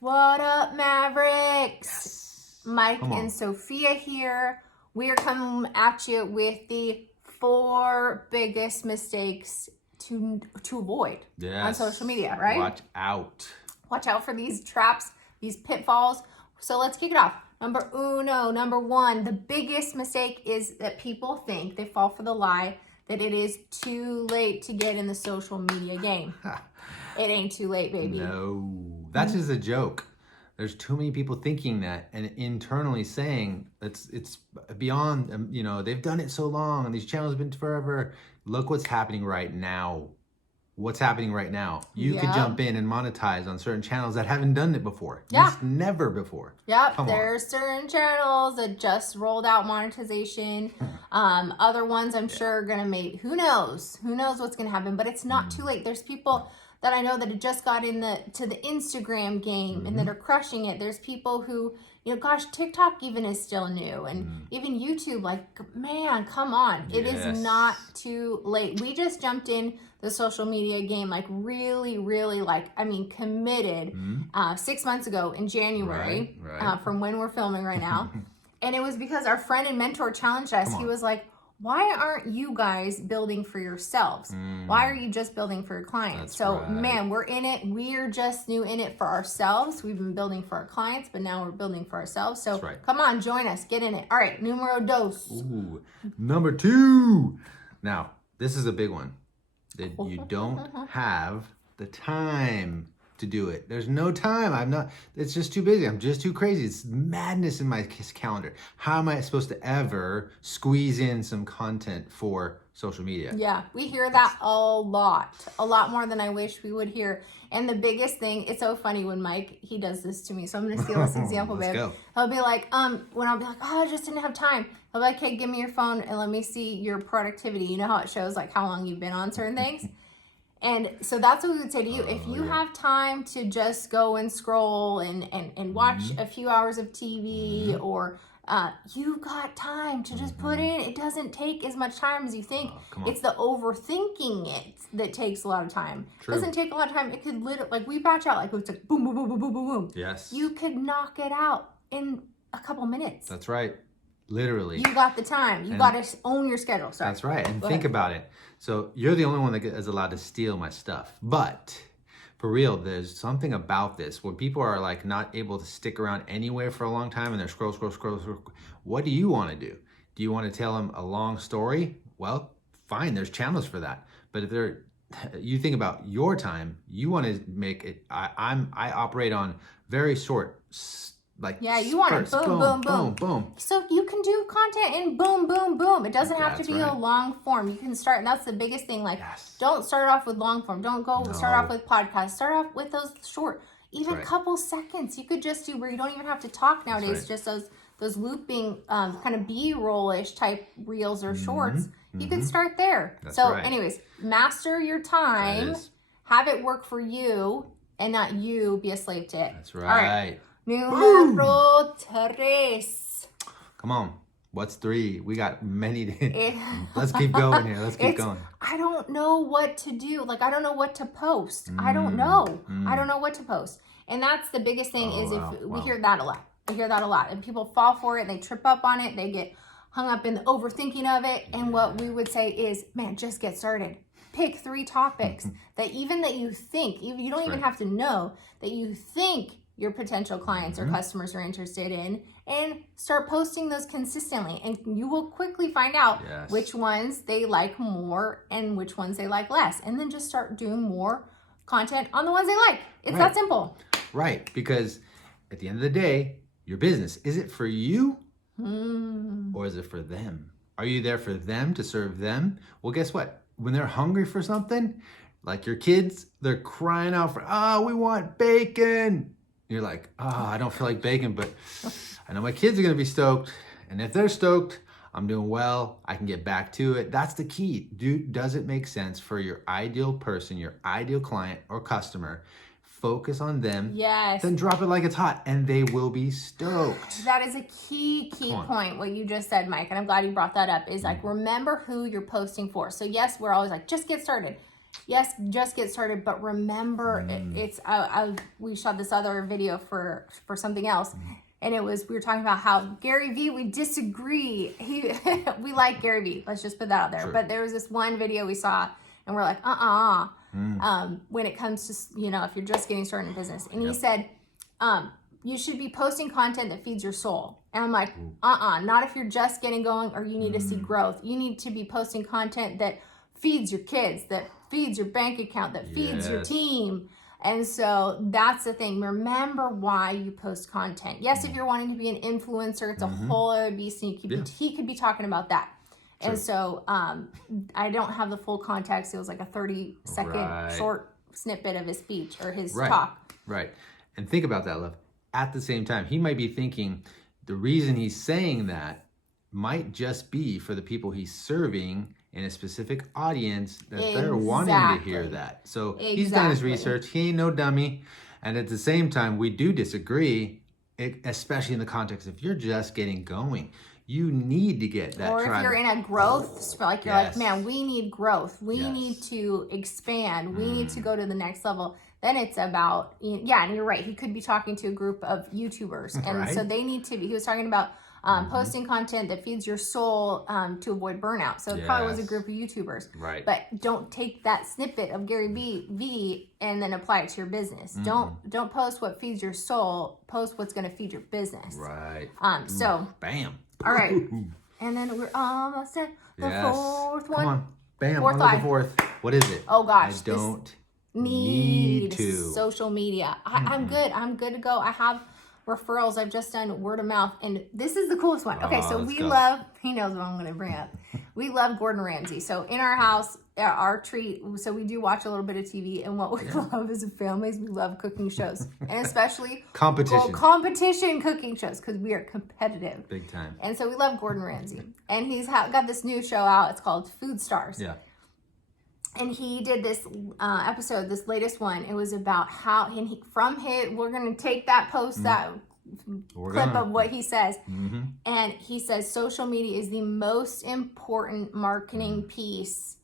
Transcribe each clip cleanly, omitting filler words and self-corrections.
What up, Mavericks? Yes. Mike and Sophia here. We are coming at you with the 4 biggest mistakes to avoid on social media, right? Watch out. Watch out for these traps, these pitfalls. So let's kick it off. Number 1, the biggest mistake is that people think, they fall for the lie, that it is too late to get in the social media game. It ain't too late, baby. No, that's just a joke. There's too many people thinking that and internally saying it's beyond, they've done it so long and these channels have been forever. Look what's happening right now. What's happening right now? You could jump in and monetize on certain channels that haven't done it before. Yeah. Never before. Yep. There's certain channels that just rolled out monetization. Other ones I'm sure are going to make, who knows what's going to happen, but it's not too late. There's people that I know that have just got to the Instagram game and that are crushing it. There's people who, TikTok even is still new, and even YouTube, man, come on. It is not too late. We just jumped in the social media game, really, really, committed 6 months ago in January, Right. From when we're filming right now. And it was because our friend and mentor challenged us. He was like, why aren't you guys building for yourselves? Why are you just building for your clients? Man, we're in it. We're just new in it for ourselves. We've been building for our clients, but now we're building for ourselves. So come on, join us. Get in it. All right, numero dos. Ooh, number 2. Now, this is a big one. That you don't have the time to do it. There's no time. It's just too busy. I'm just too crazy. It's madness in my calendar. How am I supposed to ever squeeze in some content for social media? Yeah, we hear that a lot more than I wish we would hear. And the biggest thing, it's so funny when Mike, he does this to me. So I'm going to steal this example, babe. Go. He'll be like, when I'll be like, oh, I just didn't have time. He'll be like, hey, give me your phone and let me see your productivity. You know how it shows how long you've been on certain things? And so that's what we would say to you. If you have time to just go and scroll and watch a few hours of TV or you got time to just put in, it doesn't take as much time as you think. It's the overthinking it that takes a lot of time. It doesn't take a lot of time. It could literally, we batch out, it's like boom, boom, boom, boom, boom, boom, boom. Yes. You could knock it out in a couple minutes. That's right. Literally. You got the time. You got to own your schedule. Sorry. That's right. And think about it. So you're the only one that is allowed to steal my stuff. But for real, there's something about this where people are not able to stick around anywhere for a long time and they're scroll. What do you want to do? Do you want to tell them a long story? Well, fine. There's channels for that. But if you think about your time, you want to make it. I operate on very short. You want it boom, boom. So you can do content in boom, boom, boom. It doesn't have to be a long form. You can start, and that's the biggest thing. Don't start off with long form. Don't start off with podcasts. Start off with those short, even couple seconds. You could just do where you don't even have to talk nowadays. Just those looping kind of B-roll-ish type reels or shorts. You can start there. Anyways, master your time. Have it work for you, and not you be a slave to it. That's right. All right. Numero 3. Come on. What's 3? We got many. Let's keep going here. Let's keep going. I don't know what to do. I don't know what to post. I don't know. I don't know what to post. And that's the biggest thing we hear that a lot. We hear that a lot. And people fall for it. They trip up on it. They get hung up in the overthinking of it. And what we would say is, man, just get started. Pick 3 topics that you think, you don't even have to know, that you think your potential clients or customers are interested in, and start posting those consistently. And you will quickly find out which ones they like more and which ones they like less. And then just start doing more content on the ones they like. It's that simple. Right. Because at the end of the day, your business, is it for you or is it for them? Are you there for them, to serve them? Well, guess what? When they're hungry for something, like your kids, they're crying out for, we want bacon. You're like, I don't feel like bacon, but I know my kids are going to be stoked. And if they're stoked, I'm doing well. I can get back to it. That's the key. Does it make sense for your ideal person, your ideal client or customer? Focus on them. Yes. Then drop it like it's hot and they will be stoked. That is a key point, what you just said, Mike. And I'm glad you brought that up, is remember who you're posting for. So yes, we're always just get started. yes, just get started, but remember, we shot this other video for something else, and we were talking about how Gary Vee, we disagree. We like Gary Vee. Let's just put that out there. Sure. But there was this one video we saw, and we're like, when it comes to, if you're just getting started in business. And he said, you should be posting content that feeds your soul. And I'm like, not if you're just getting going or you need to see growth. You need to be posting content that feeds your kids, that feeds your bank account, that feeds your team. And so that's the thing. Remember why you post content. Yes, if you're wanting to be an influencer, it's a whole other beast, and he could be talking about that. Sure. And so I don't have the full context. It was like a 30-second short snippet of his speech or his talk. Right. And think about that, love. At the same time, he might be thinking the reason he's saying that might just be for the people he's serving in a specific audience that they're wanting to hear that. So he's done his research. He ain't no dummy. And at the same time, we do disagree, especially in the context if you're just getting going. You need to get that. Or if you're in a growth, like you're like, man, we need growth. We need to expand. We need to go to the next level. Then it's about, and you're right. He could be talking to a group of YouTubers. And so they need to be, he was talking about posting content that feeds your soul to avoid burnout. So it probably was a group of YouTubers. Right. But don't take that snippet of Gary Vee and then apply it to your business. Don't post what feeds your soul. Post what's going to feed your business. Right. So. Bam. All right. And then we're almost at the fourth one. Come on. Bam. Fourth on to the fourth. What is it? Oh, gosh. I don't need to. Social media. I'm good. I'm good to go. I have referrals. I've just done word of mouth. And this is the coolest one. Okay, so we love, he knows what I'm going to bring up. We love Gordon Ramsay. So in our house, our treat, so we do watch a little bit of TV. And what we love as a family is we love cooking shows. And especially competition cooking shows because we are competitive. Big time. And so we love Gordon Ramsay. And he's got this new show out. It's called Food Stars. Yeah. And he did this episode, this latest one. It was about how, we're going to take that post, that clip of what he says. And he says social media is the most important marketing piece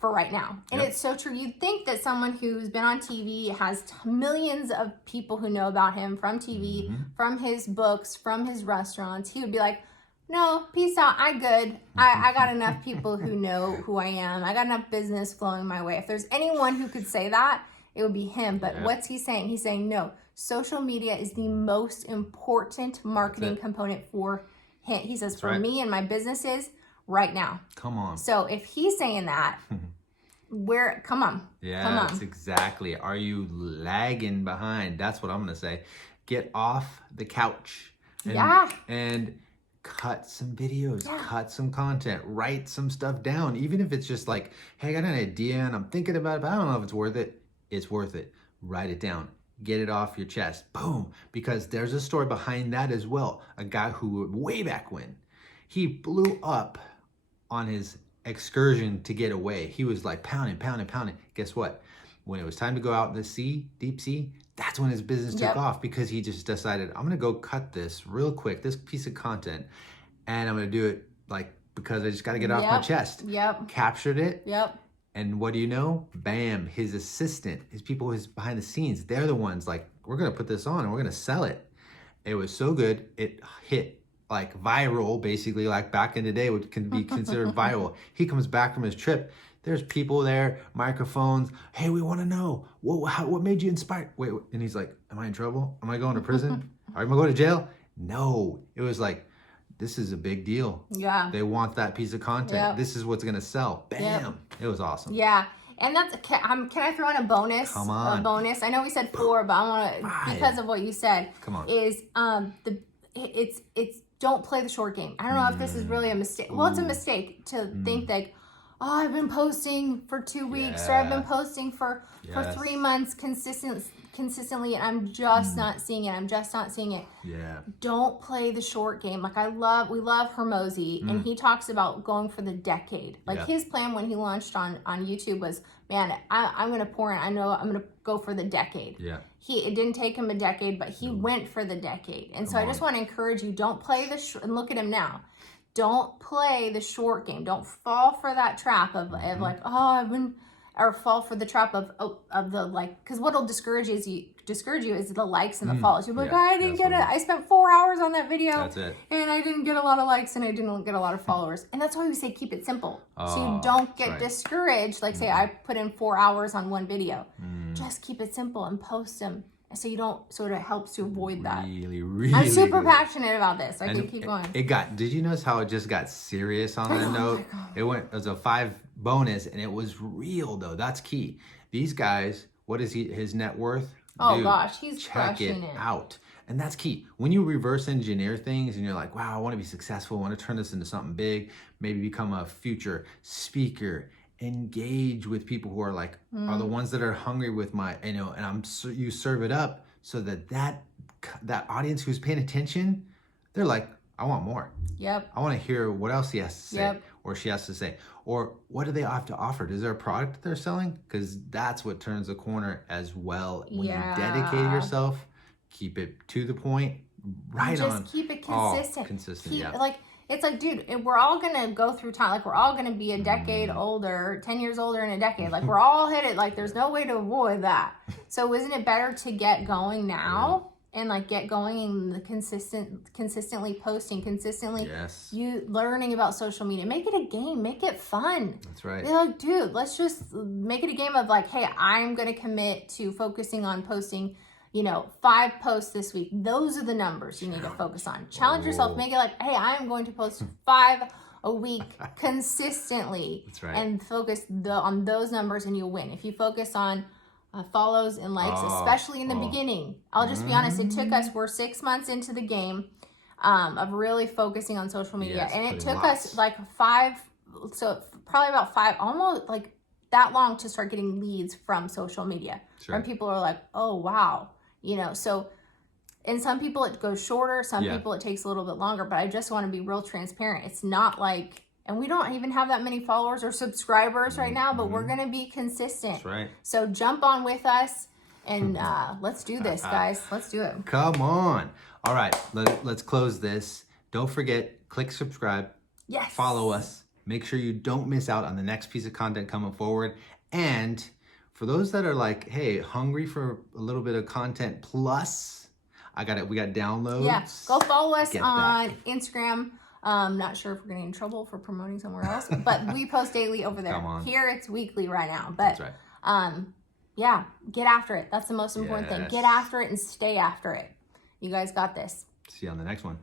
for right now. And it's so true. You'd think that someone who's been on TV, has millions of people who know about him from TV, from his books, from his restaurants, he would be like, no, peace out. I'm good. I got enough people who know who I am. I got enough business flowing my way. If there's anyone who could say that, it would be him. But what's he saying? He's saying, no, social media is the most important marketing component for him. He says, for me and my businesses right now. Come on. So if he's saying that, come on. Yeah, come on. That's exactly. Are you lagging behind? That's what I'm going to say. Get off the couch. And cut some videos, cut some content, write some stuff down. Even if it's just like, hey, I got an idea and I'm thinking about it, but I don't know if it's worth it. It's worth it. Write it down. Get it off your chest. Boom. Because there's a story behind that as well. A guy who, way back when, he blew up on his excursion to get away. He was like pounding. Guess what? When it was time to go out in the sea, deep sea, that's when his business took off because he just decided, I'm going to go cut this real quick, this piece of content, and I'm going to do it because I just got to get it off my chest. Captured it. And what do you know? Bam, his assistant, his people who's behind the scenes, they're the ones like, we're going to put this on and we're going to sell it. It was so good. It hit like viral, basically, like back in the day can be considered viral. He comes back from his trip. There's people there, microphones. Hey, we want to know what made you inspired. Wait, and he's like, "Am I in trouble? Am I going to prison? Am I going to jail?" No, it was like, this is a big deal. Yeah, they want that piece of content. This is what's gonna sell. Bam! It was awesome. Yeah, and that's. Can I throw in a bonus? Come on. A bonus. I know we said 4, but I want to because of what you said. Come on. Is it's don't play the short game. I don't know if this is really a mistake. Well, it's a mistake to think that. Oh, I've been posting for 2 weeks, or I've been posting for 3 months consistently, and I'm just not seeing it. I'm just not seeing it. Yeah. Don't play the short game. Like we love Hermosi, and he talks about going for the decade. Like his plan when he launched on YouTube was, man, I'm going to pour in. I know I'm going to go for the decade. Yeah. It didn't take him a decade, but he went for the decade. And so I just want to encourage you, don't play and look at him now. Don't play the short game. Don't fall for that trap of like, oh, or fall for the trap of the like, because what'll discourage you is the likes and the follows. You're like, yeah, I didn't get it. I spent 4 hours on that video. That's it. And I didn't get a lot of likes and I didn't get a lot of followers. And that's why we say keep it simple. So you don't get discouraged. Like say I put in 4 hours on one video. Just keep it simple and post them. So you don't, so it helps to avoid that. Really I'm super passionate about this. I can keep going. Did you notice how it just got serious on that note? It was a 5 bonus and it was real though. That's key. These guys, what is his net worth? Oh gosh, he's crushing it out. And that's key. When you reverse engineer things and you're like, wow, I want to be successful. I want to turn this into something big, maybe become a future speaker, engage with people who are like, are the ones that are hungry with my, and you serve it up so that audience who's paying attention, they're like, I want more. Yep. I want to hear what else he has to say or she has to say. Or what do they have to offer? Is there a product that they're selling? Because that's what turns the corner as well. When you dedicate yourself, keep it to the point, Just keep it consistent. Consistent, Like, it's like, dude, we're all going to go through time. Like, we're all going to be a decade older, 10 years older in a decade. Like, we're all headed. Like, there's no way to avoid that. So isn't it better to get going now? And like get going in the consistently posting, consistently you learning about social media. Make it a game, make it fun. That's right. You're like, dude, let's just make it a game of like, hey, I'm gonna commit to focusing on posting, 5 posts this week. Those are the numbers you need to focus on. Challenge yourself, make it like, hey, I'm going to post 5 a week consistently. That's right. And focus on those numbers and you'll win. If you focus on follows and likes, especially in the beginning. I'll just be honest, it took us, we're 6 months into the game of really focusing on social media. And it took us like 5, so probably about 5, almost like that long to start getting leads from social media. And people are like, oh, wow. So, and some people it goes shorter, some people it takes a little bit longer, but I just want to be real transparent. It's not like, and we don't even have that many followers or subscribers right now, but we're going to be consistent. That's right. So jump on with us and let's do this, guys. Let's do it. Come on. All right, let's close this. Don't forget, click subscribe. Yes. Follow us. Make sure you don't miss out on the next piece of content coming forward. And for those that are like, hey, hungry for a little bit of content plus, we got downloads. Yeah, go follow us on Instagram. Not sure if we're getting in trouble for promoting somewhere else, but we post daily over there. Here it's weekly right now, but that's right. Get after it. That's the most important thing. Get after it and stay after it. You guys got this. See you on the next one.